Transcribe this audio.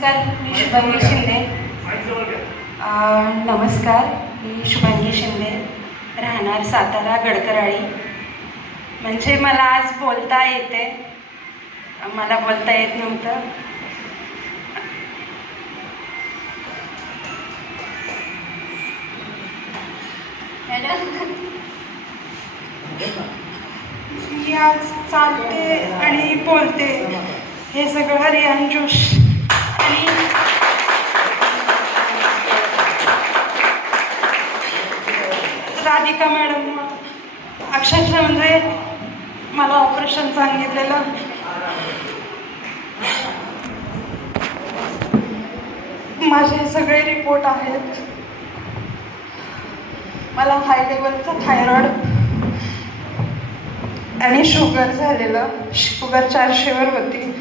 नमस्कार, मी शुभांगी शिंदे. नमस्कार, मी शुभांगी शिंदे, राहणार सातारा गडकराळी. म्हणजे मला आज बोलता येते, मला बोलता येत नव्हतं. मी आज चालते आणि बोलते, हे सगळं हरियाण जोश आणि राधिका मॅडम अक्षरशः म्हणजे मला ऑपरेशन सांगितलेलं. माझे सगळे रिपोर्ट आहेत. मला हाय लेवलचा थायरॉइड आणि शुगर झालेलं. शुगर 400 वर होती.